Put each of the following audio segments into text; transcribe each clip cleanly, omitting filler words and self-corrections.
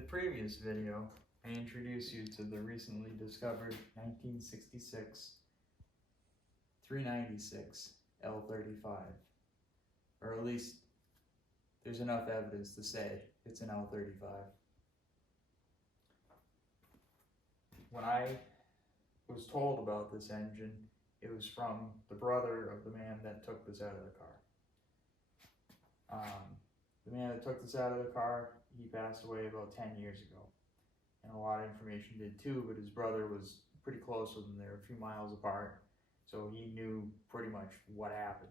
the previous video, I introduced you to the recently discovered 1966 396 L35, or at least there's enough evidence to say it's an L35. When I was told about this engine, it was from the brother of the man that took this out of the car. The man that took this out of the car, he passed away about 10 years ago. And a lot of information did too, but his brother was pretty close with him. They were a few miles apart, so he knew pretty much what happened.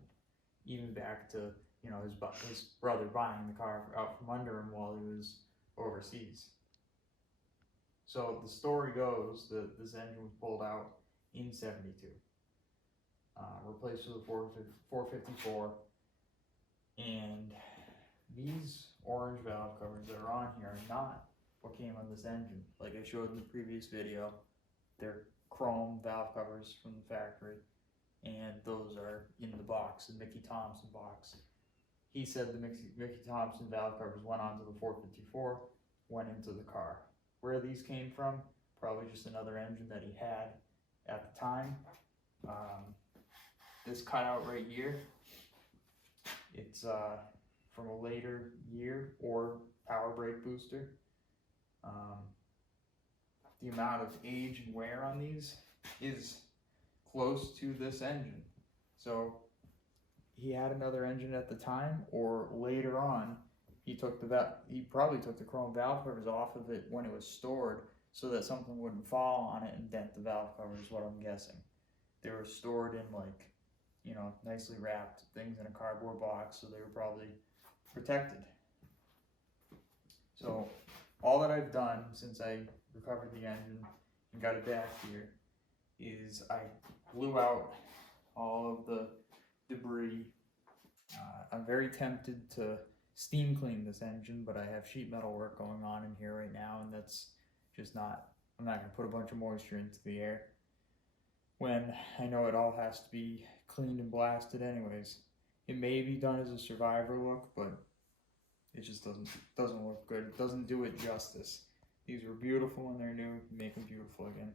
Even back to, you know, his brother buying the car out from under him while he was overseas. So the story goes that this engine was pulled out in 72, replaced with a 454, and these orange valve covers that are on here are not what came on this engine. Like I showed in the previous video, they're chrome valve covers from the factory, and those are in the box, the Mickey Thompson box. He said the Mickey Thompson valve covers went onto the 454, went into the car. Where these came from, probably just another engine that he had at the time. This cutout right here, it's from a later year or power brake booster. The amount of age and wear on these is close to this engine. So he had another engine at the time, or later on, he probably took the chrome valve covers off of it when it was stored so that something wouldn't fall on it and dent the valve covers, what I'm guessing. They were stored in, like, you know, nicely wrapped things in a cardboard box, so they were probably protected. So all that I've done since I recovered the engine and got it back here is I blew out all of the debris. I'm very tempted to steam clean this engine, but I have sheet metal work going on in here right now, and that's just not, I'm not going to put a bunch of moisture into the air when I know it all has to be cleaned and blasted anyways. It may be done as a survivor look, but it just doesn't look good. It doesn't do it justice. These were beautiful when they're new, make them beautiful again.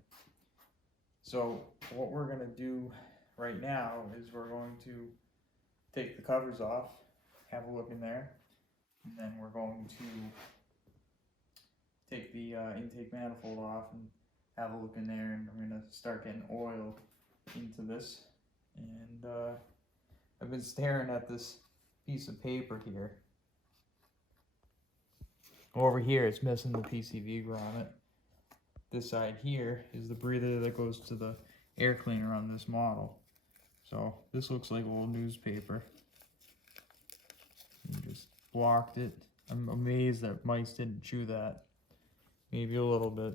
So what we're going to do right now is we're going to take the covers off, have a look in there, and then we're going to take the intake manifold off and have a look in there, and I'm going to start getting oil into this. And I've been staring at this piece of paper here. Over here it's missing the PCV grommet. This side here is the breather that goes to the air cleaner on this model. So this looks like old newspaper. You just blocked it. I'm amazed that mice didn't chew that. Maybe a little bit.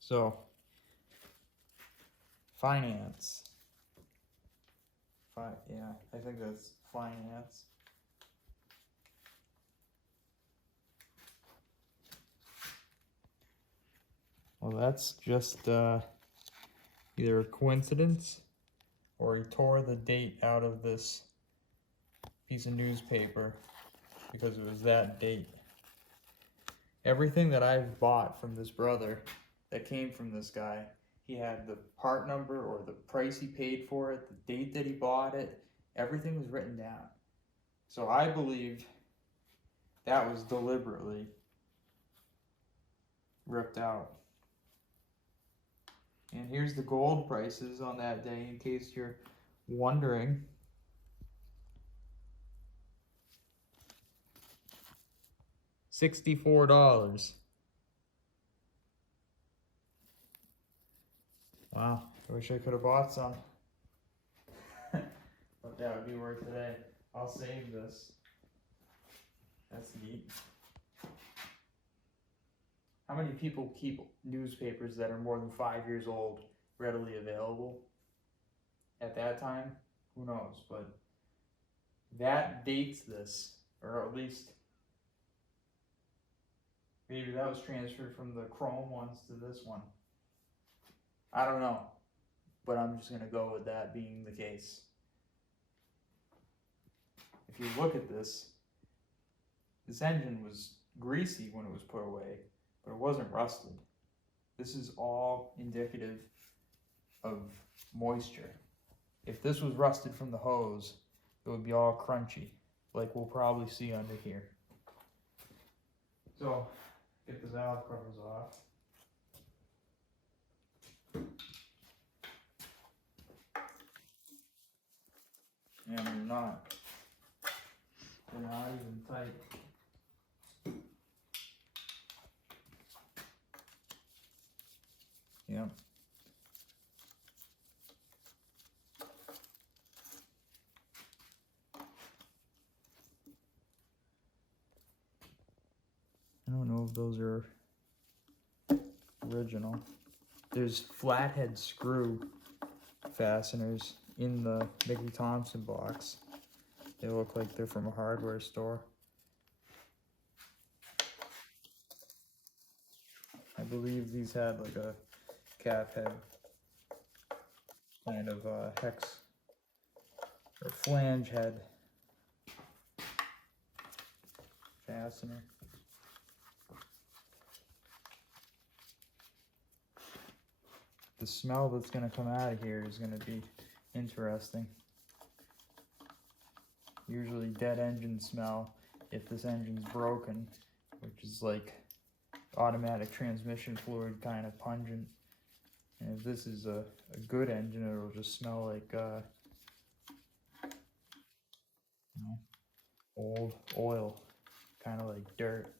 So, finance. Yeah, I think that's finance. Well, that's just either a coincidence or he tore the date out of this piece of newspaper because it was that date. Everything that I've bought from this brother that came from this guy, he had the part number or the price he paid for it, the date that he bought it, everything was written down. So I believe that was deliberately ripped out. And here's the gold prices on that day in case you're wondering. $64. Wow, I wish I could have bought some. But that would be worth today. I'll save this. That's neat. How many people keep newspapers that are more than 5 years old readily available? At that time, who knows, but that dates this, or at least maybe that was transferred from the chrome ones to this one. I don't know, but I'm just going to go with that being the case. If you look at this engine was greasy when it was put away, but it wasn't rusted. This is all indicative of moisture. If this was rusted from the hose, it would be all crunchy, like we'll probably see under here. So, get the valve covers off. And they're not even tight. Yep. I don't know if those are original. There's flathead screw fasteners in the Mickey Thompson box. They look like they're from a hardware store. I believe these had like a cap head kind of hex or flange head fastener. The smell that's going to come out of here is going to be interesting. Usually dead engine smell if this engine's broken, which is like automatic transmission fluid, kind of pungent. And if this is a good engine, it'll just smell like you know, old oil, kind of like dirt.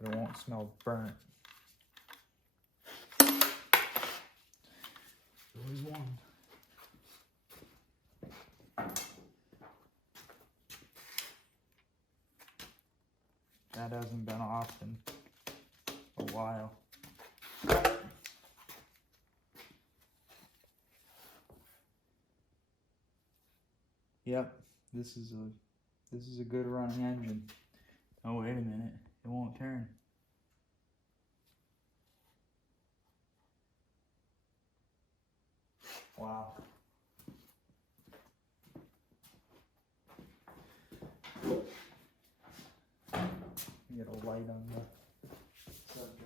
But it won't smell burnt. Always one. That hasn't been off in a while. Yep, this is a good running engine. Oh, wait a minute, it won't turn. Wow. Get a light on the subject.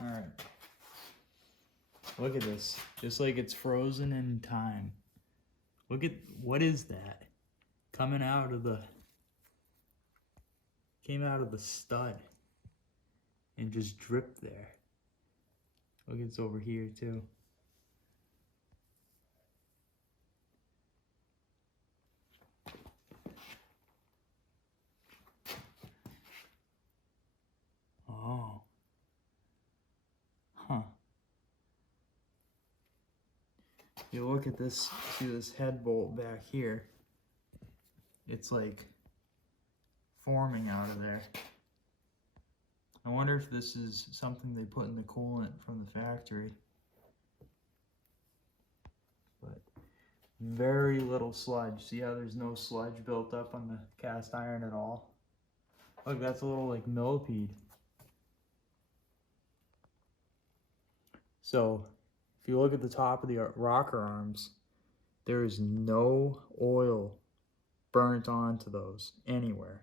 Alright. Look at this. Just like it's frozen in time. Look at, what is that? Coming out of the, came out of the stud and just dripped there. Look, it's over here too. Oh. Huh. You look at this, see this head bolt back here. It's like forming out of there. I wonder if this is something they put in the coolant from the factory. But very little sludge. See how there's no sludge built up on the cast iron at all? Look, that's a little like millipede. So, if you look at the top of the rocker arms, there is no oil burnt onto those anywhere.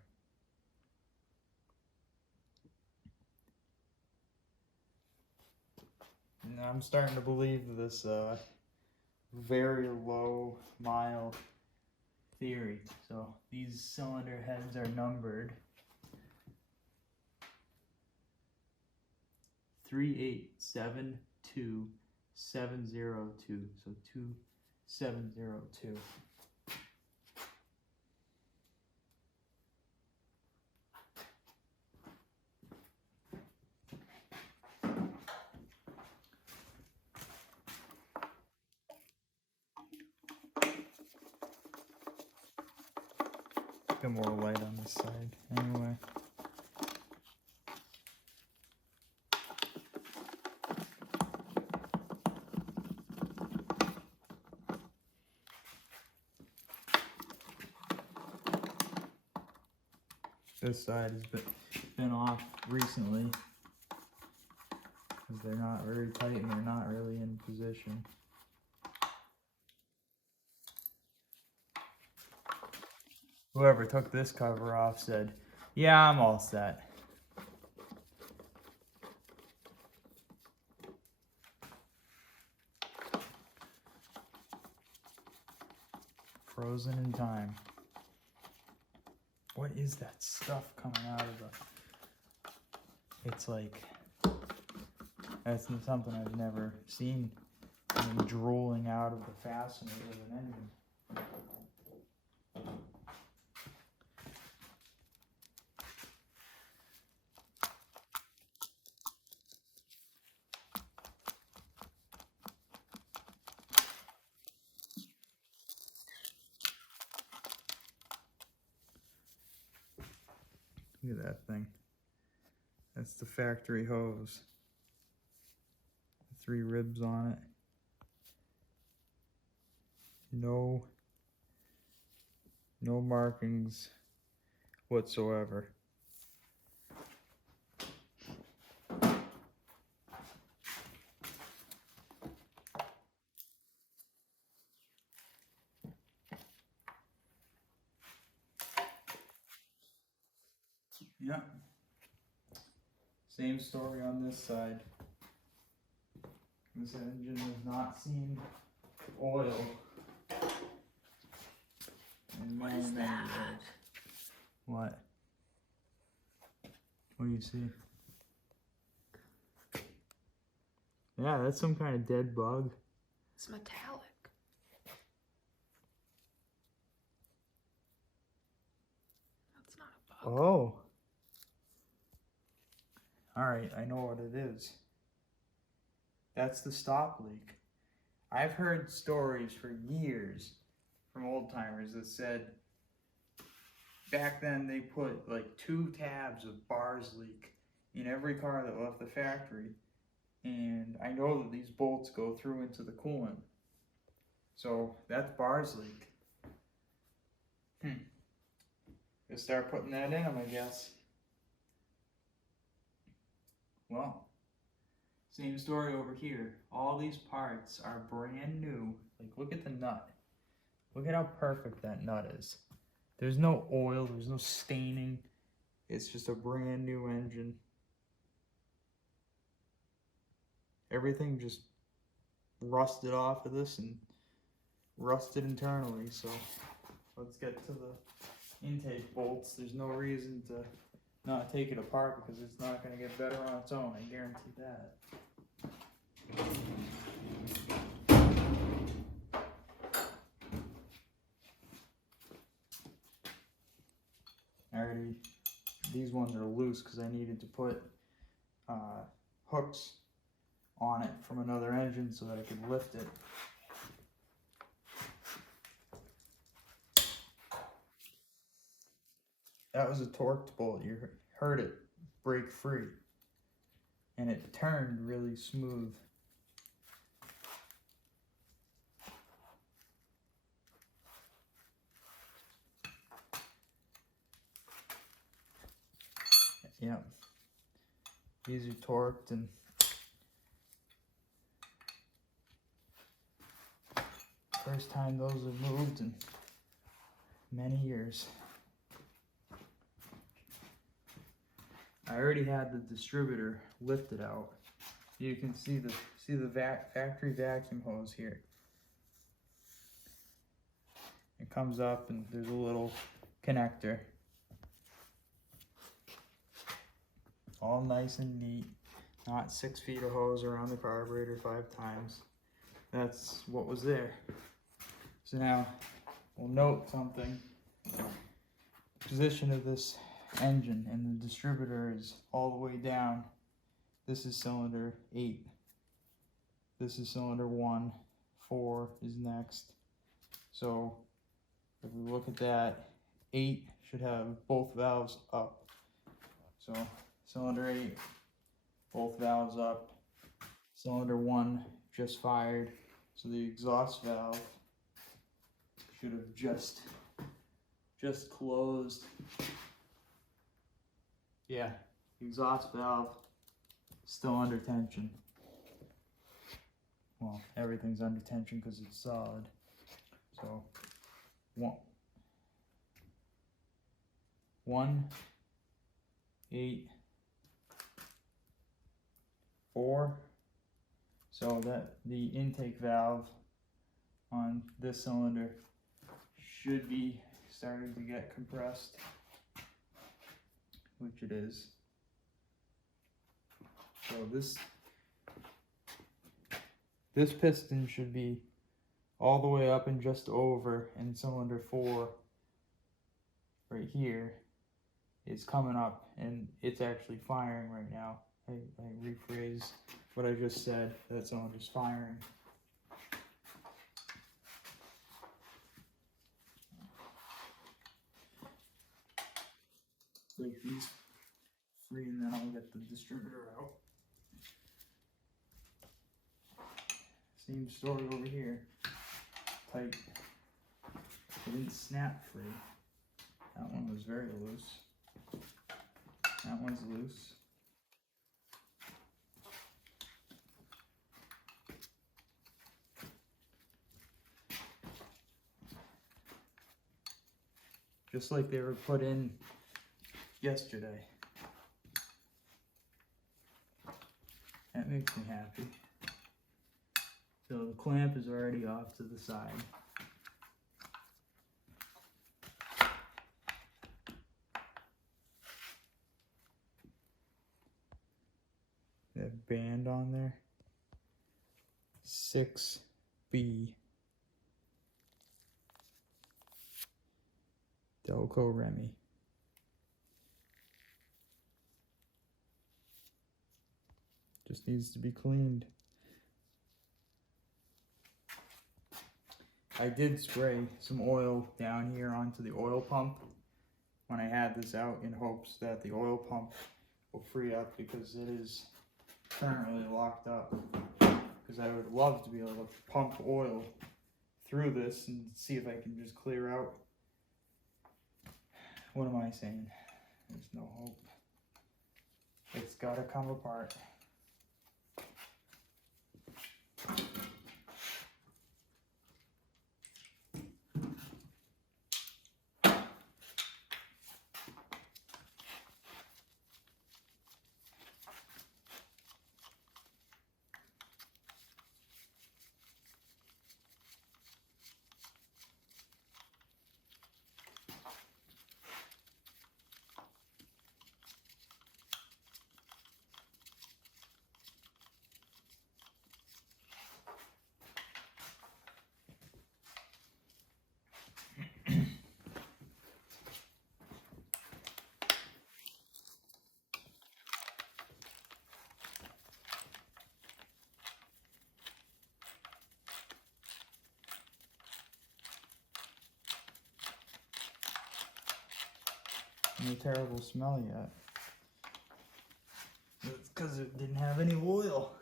And I'm starting to believe this very low mile theory. So these cylinder heads are numbered 3872-702. So 2702. Get more light on this side. Anyway. This side has been off recently because they're not very tight and they're not really in position. Whoever took this cover off said, "Yeah, I'm all set." Frozen in time. What is that stuff coming out of the... It's like... That's something I've never seen. I mean, drooling out of the fasteners of an engine. Look at that thing. That's the factory hose. 3 ribs on it. No markings whatsoever. Yep. Same story on this side. This engine has not seen oil in many years. What? What do you see? Yeah, that's some kind of dead bug. It's metallic. That's not a bug. Oh. Alright, I know what it is. That's the stop leak. I've heard stories for years from old timers that said back then they put like 2 tabs of bars leak in every car that left the factory. And I know that these bolts go through into the coolant. So that's bars leak. Just start putting that in them, I guess. Well, same story over here. All these parts are brand new. Like, look at the nut. Look at how perfect that nut is. There's no oil, there's no staining. It's just a brand new engine. Everything just rusted off of this and rusted internally. So let's get to the intake bolts. There's no reason to not take it apart because it's not going to get better on its own. I guarantee that. These ones are loose because I needed to put hooks on it from another engine so that I could lift it. That was a torqued bolt. You heard it break free. And it turned really smooth. Yep. These are torqued and first time those have moved in many years. I already had the distributor lifted out. You can see the factory vacuum hose here. It comes up and there's a little connector. All nice and neat. Not 6 feet of hose around the carburetor 5 times. That's what was there. So now we'll note something. Position of this engine, and the distributor is all the way down. This is cylinder 8. This is cylinder 1. 4 is next. So if we look at that, 8 should have both valves up. So cylinder 8, both valves up. Cylinder 1 just fired, so the exhaust valve should have just closed. Yeah, exhaust valve still under tension. Well, everything's under tension because it's solid. So, 1, 8, 4. So that the intake valve on this cylinder should be starting to get compressed, which it is. So this piston should be all the way up and just over, and cylinder 4 right here is coming up, and it's actually firing right now. I rephrase what I just said. That cylinder's firing. Break these free, and then I'll get the distributor out. Same story over here. Tight. It didn't snap free. That one was very loose. That one's loose. Just like they were put in yesterday. That makes me happy. So the clamp is already off to the side. That band on there, 6B. Delco Remy. Just needs to be cleaned. I did spray some oil down here onto the oil pump when I had this out, in hopes that the oil pump will free up, because it is currently locked up. Because I would love to be able to pump oil through this and see if I can just clear out. What am I saying? There's no hope. It's gotta come apart. No terrible smell yet. It's because it didn't have any oil.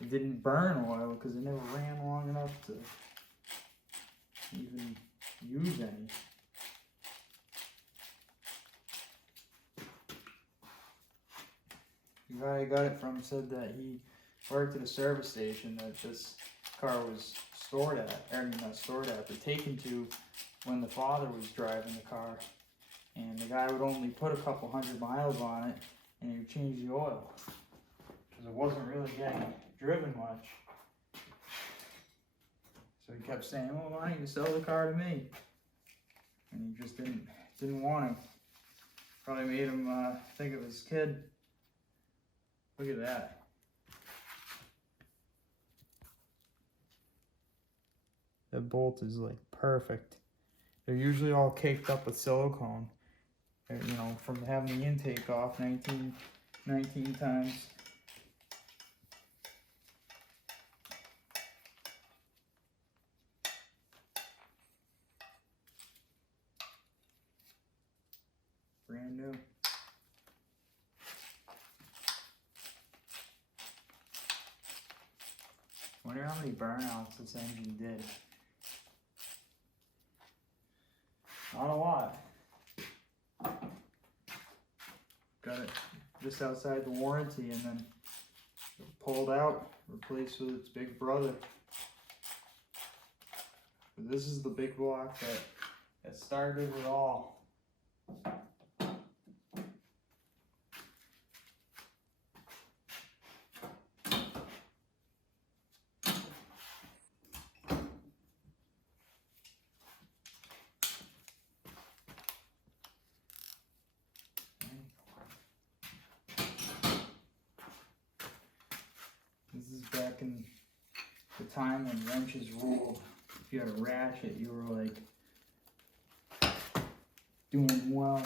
It didn't burn oil because it never ran long enough to even use any. The guy I got it from said that he worked at a service station that this car was stored at, or not stored at, but taken to when the father was driving the car. And the guy would only put a couple 100 miles on it, and he would change the oil, because it wasn't really getting driven much. So he kept saying, "Oh, why don't you sell the car to me?" And he just didn't want to. Probably made him think of his kid. Look at that. That bolt is like perfect. They're usually all caked up with silicone. You know, from having the intake off 19 times. brand new. Wonder how many burnouts this engine did. Not a lot. Got it just outside the warranty and then pulled out, replaced with its big brother. But this is the big block that started it all. This is back in the time when wrenches ruled. If you had a ratchet, you were like doing well.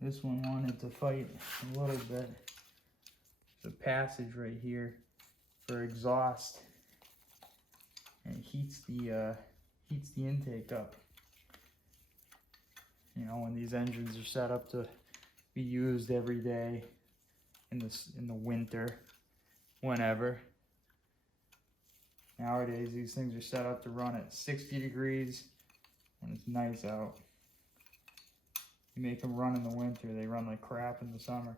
This one wanted to fight a little bit. There's a passage right here for exhaust, and it heats the intake up. You know, when these engines are set up to be used every day in the winter, whenever. Nowadays, these things are set up to run at 60 degrees when it's nice out. You make them run in the winter, they run like crap in the summer.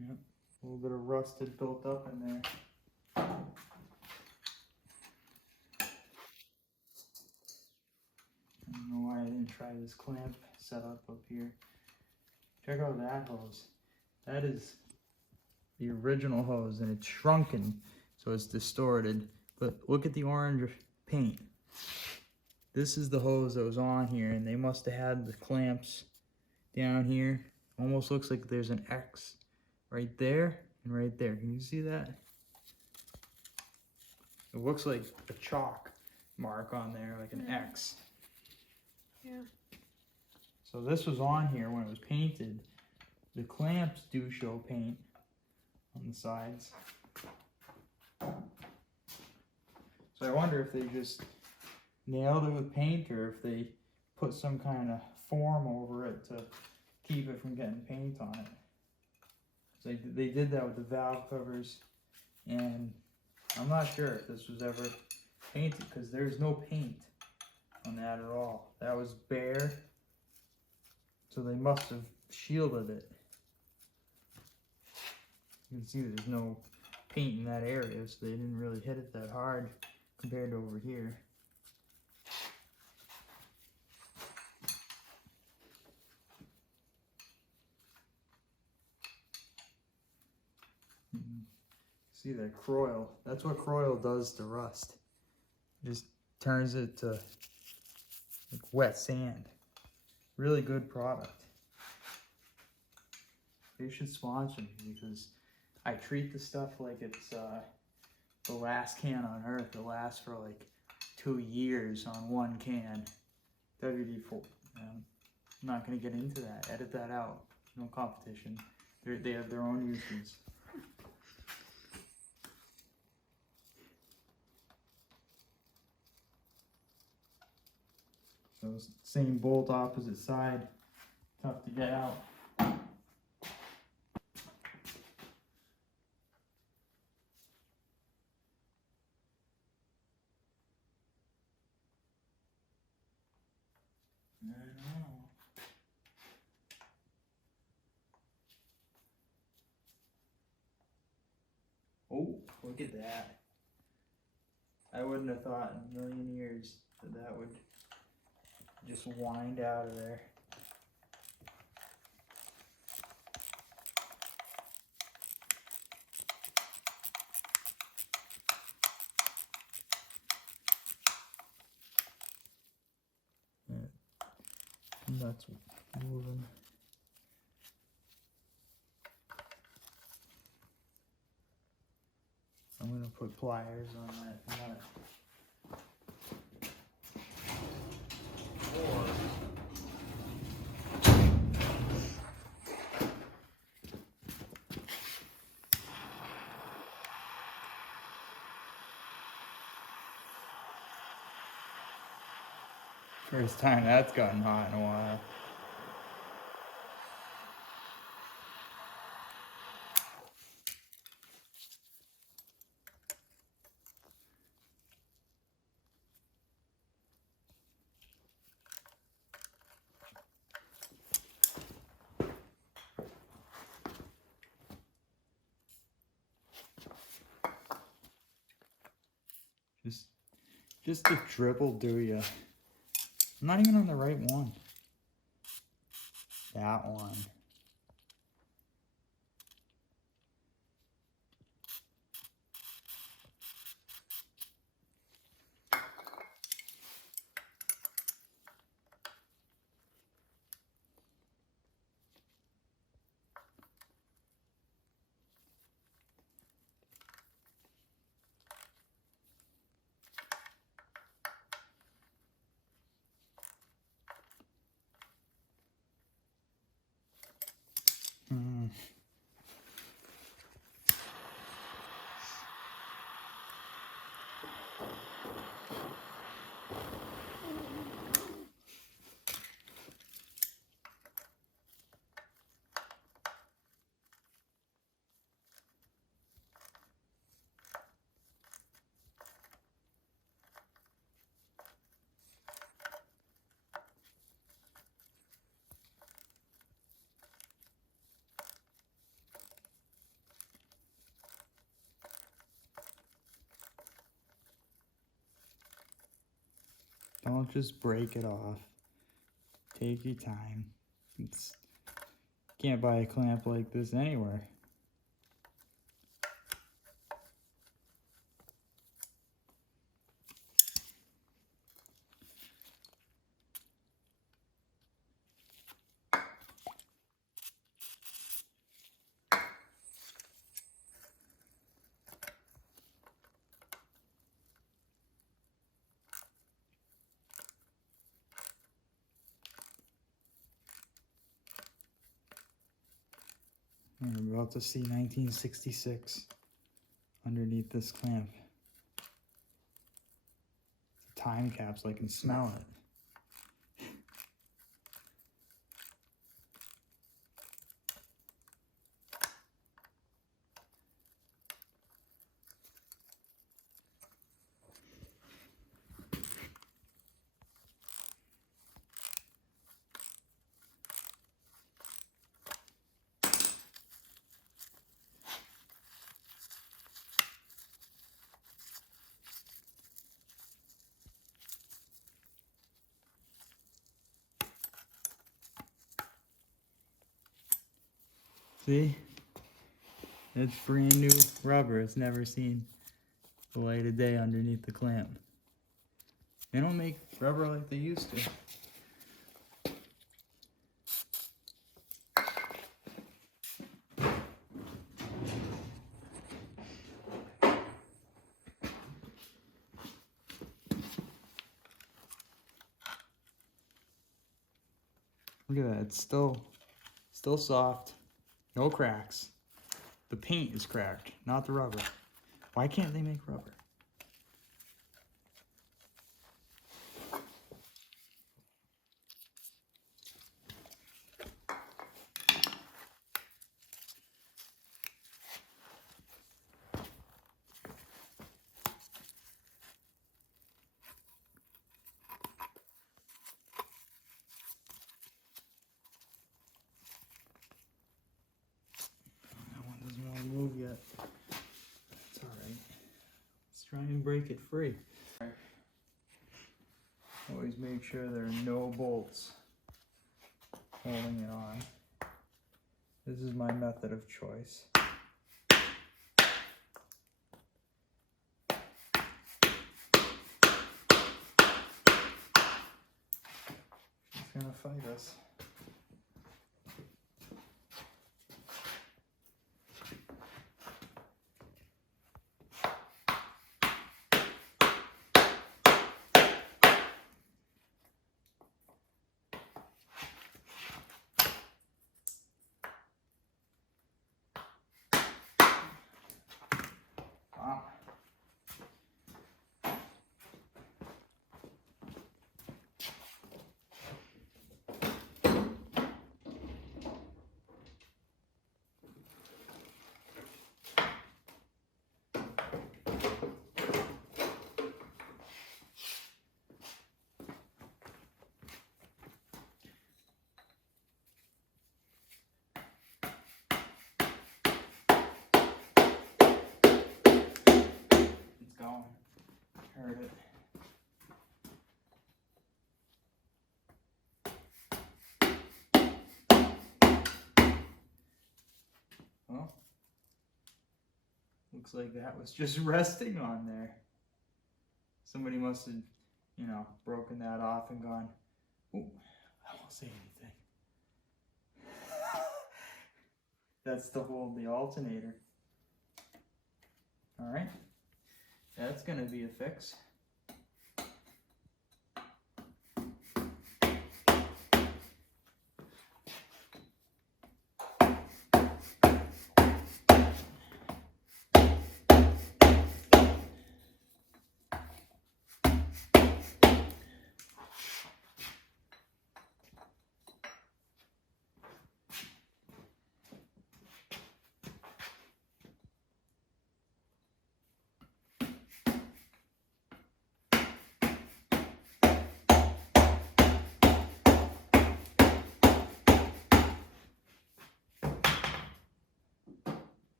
Yep, a little bit of rust had built up in there. I don't know why I didn't try this clamp setup up here. Check out that hose. That is the original hose, and it's shrunken, so it's distorted. But look at the orange paint. This is the hose that was on here, and they must have had the clamps down here. Almost looks like there's an X right there and right there. Can you see that? It looks like a chalk mark on there, like an X. Yeah. So this was on here when it was painted. The clamps do show paint on the sides. So I wonder if they just nailed it with paint or if they put some kind of form over it to keep it from getting paint on it. So they did that with the valve covers, and I'm not sure if this was ever painted because there's no paint on that at all. That was bare, so they must have shielded it. You can see there's no paint in that area, so they didn't really hit it that hard compared to over here. See that croil? That's what croil does to rust. It just turns it to like wet sand. Really good product. They should sponsor me because I treat the stuff like it's the last can on earth. It lasts for like 2 years on one can. WD-40. I'm not going to get into that. Edit that out. No competition. They have their own uses. So same bolt, opposite side. Tough to get out. I know. Oh, look at that. I wouldn't have thought in a million years that that would just wind out of there. nuts moving. I'm gonna put pliers on that nut. Or first time that's gotten hot in a while. Just a dribble do ya. I'm not even on the right one. That one. Don't just break it off. Take your time. Can't buy a clamp like this anywhere. We're about to see 1966 underneath this clamp. It's a time capsule, I can smell it. See? It's brand new rubber. It's never seen the light of day underneath the clamp. They don't make rubber like they used to. Look at that, it's still soft, no cracks. The paint is cracked, not the rubber. Why can't they make rubber? Yet. That's alright. Let's try and break it free. Always make sure there are no bolts holding it on. This is my method of choice. gonna fight us. Wow. It's going. Heard it. Well, looks like that was just resting on there. Somebody must have, you know, broken that off and gone, ooh, I won't say anything. That's to hold the alternator. All right, that's gonna be a fix.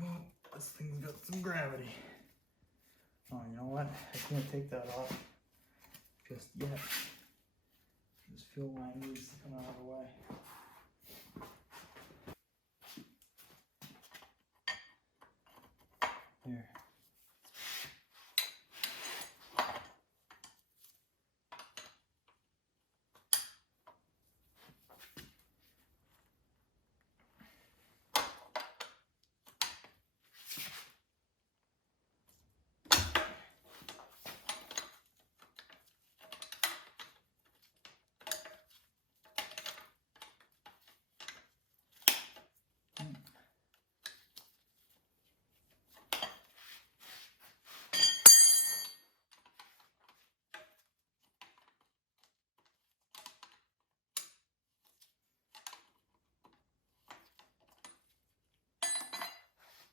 Well, this thing's got some gravity. Oh, you know what? I can't take that off just yet. This fuel line needs to come out of the way. Here.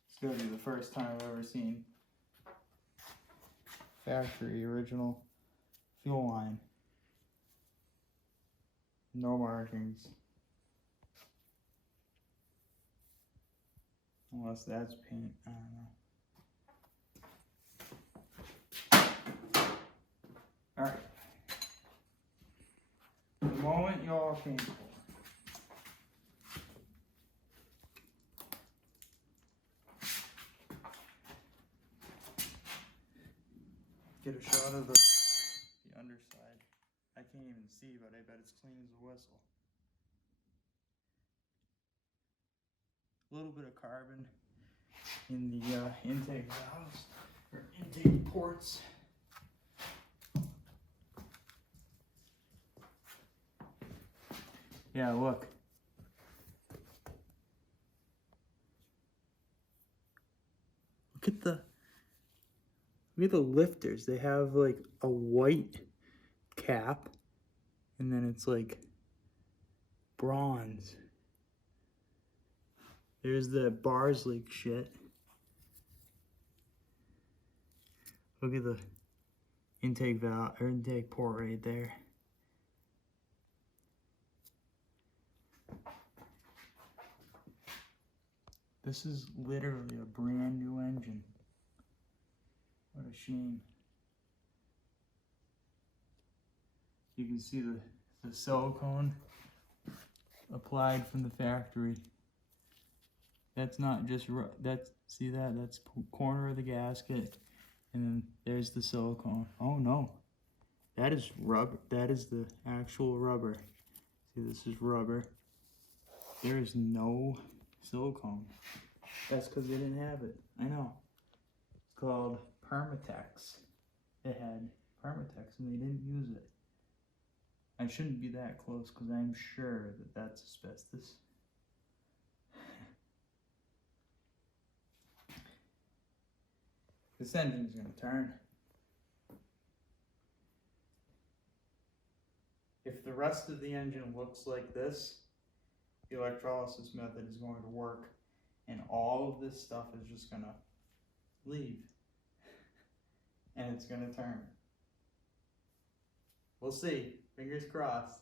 It's gonna be the first time I've ever seen factory original fuel line. No markings. Unless that's paint, I don't know. Alright. The moment y'all came for. Get a shot of the underside. I can't even see, but I bet it's clean as a whistle. A little bit of carbon in the intake valves, or intake ports. Yeah, look. Look at the lifters. They have like a white cap, and then it's like bronze. There's the bars leak shit. Look at the intake valve or intake port right there. This is literally a brand new engine. What a shame. You can see the silicone applied from the factory. That's not just, see that? That's corner of the gasket. And then there's the silicone. Oh no. That is rubber. That is the actual rubber. See, this is rubber. There is no silicone. That's because they didn't have it. I know. It's called Permatex. They had Permatex and they didn't use it. I shouldn't be that close because I'm sure that that's asbestos. This engine's gonna turn. If the rest of the engine looks like this, the electrolysis method is going to work and all of this stuff is just gonna leave and it's gonna turn. We'll see. Fingers crossed.